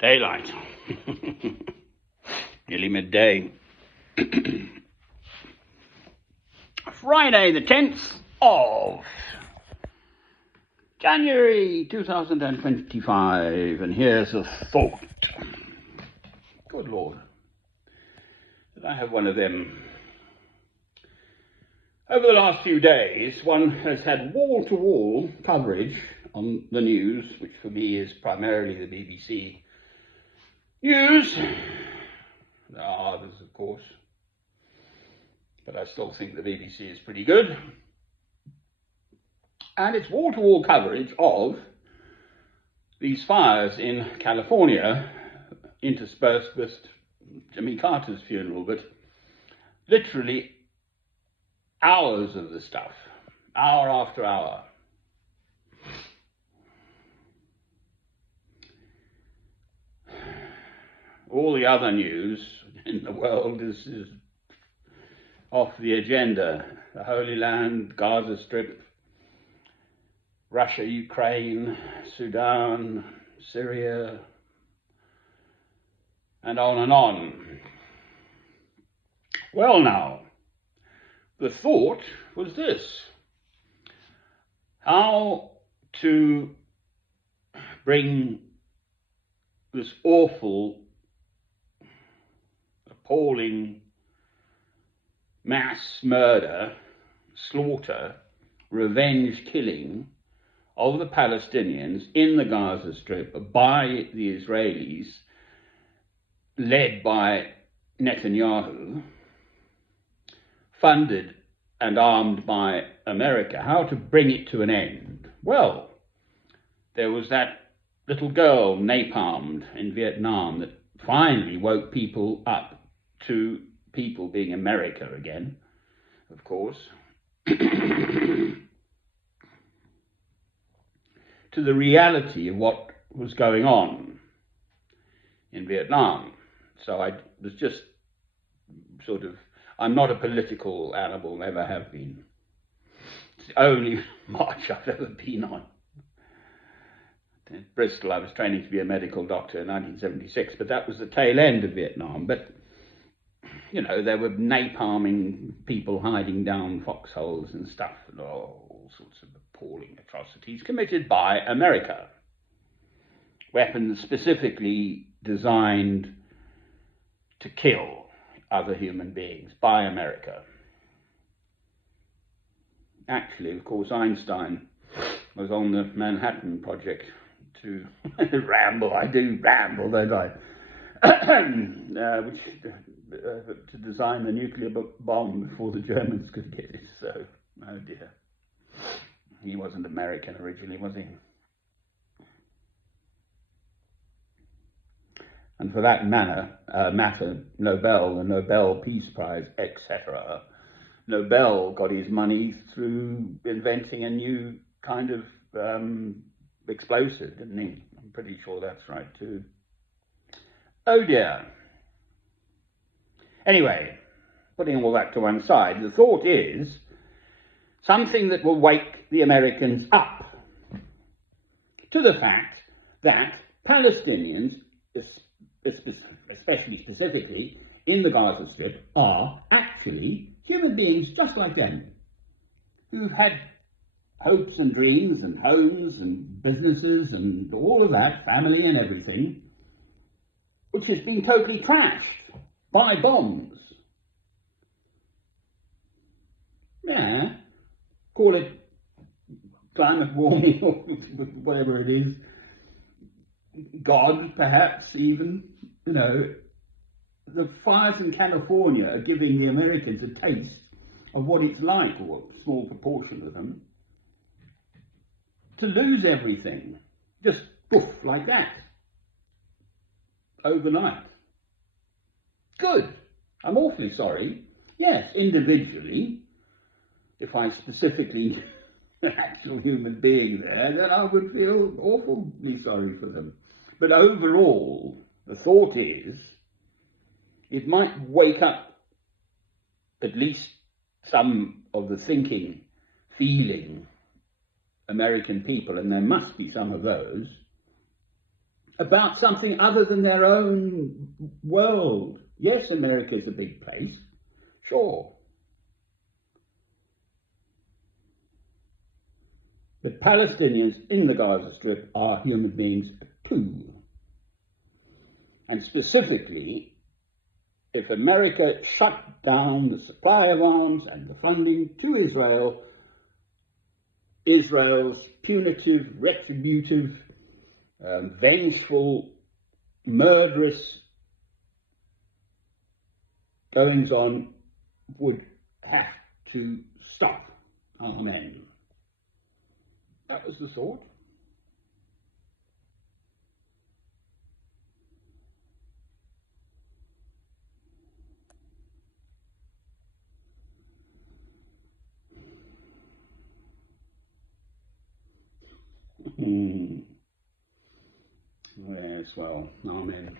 Daylight. Nearly midday. Friday the 10th of January 2025, and here's a thought. Good Lord, did I have one of them? Over the last few days, one has had wall-to-wall coverage on the news, which for me is primarily the BBC News. There are others, of course, but I still think the BBC is pretty good. And it's wall-to-wall coverage of these fires in California, interspersed with Jimmy Carter's funeral, but literally hours of the stuff, hour after hour. All the other news in the world is off the agenda. The Holy Land, Gaza Strip, Russia, Ukraine, Sudan, Syria, and on and on. Well now, the thought was this: how to bring this awful, appalling mass murder, slaughter, revenge killing of the Palestinians in the Gaza Strip by the Israelis, led by Netanyahu, funded and armed by America, how to bring it to an end. Well, there was that little girl napalmed in Vietnam that finally woke people up to people being America again, of course, to the reality of what was going on in Vietnam. So I was just sort of, I'm not a political animal, never have been. It's the only march I've ever been on. In Bristol, I was training to be a medical doctor in 1976, but that was the tail end of Vietnam. But, you know, they were napalming people hiding down foxholes and stuff, and all sorts of appalling atrocities committed by America. Weapons specifically designed to kill other human beings by America. Actually, of course, Einstein was on the Manhattan Project to ramble, I do ramble, don't I? To design the nuclear bomb before the Germans could get it. So, oh dear. He wasn't American originally, was he? And for that matter, Nobel, the Nobel Peace Prize, etc. Nobel got his money through inventing a new kind of explosive, didn't he? I'm pretty sure that's right too. Oh dear. Anyway, putting all that to one side, the thought is something that will wake the Americans up to the fact that Palestinians, especially specifically in the Gaza Strip, are actually human beings just like them, who've had hopes and dreams and homes and businesses and all of that, family and everything, which has been totally trashed by bombs. Yeah, call it climate warming or whatever it is, God perhaps even, you know. The fires in California are giving the Americans a taste of what it's like, or a small proportion of them, to lose everything, just poof, like that, overnight. Good. I'm awfully sorry. Yes, individually, if I specifically an actual human being there, then I would feel awfully sorry for them. But overall, the thought is, it might wake up at least some of the thinking, feeling American people, and there must be some of those, about something other than their own world. Yes, America is a big place, sure. The Palestinians in the Gaza Strip are human beings too. And specifically, if America shut down the supply of arms and the funding to Israel, Israel's punitive, retributive, vengeful, murderous goings on would have to stop. Amen. That was the thought. Yes, well, amen.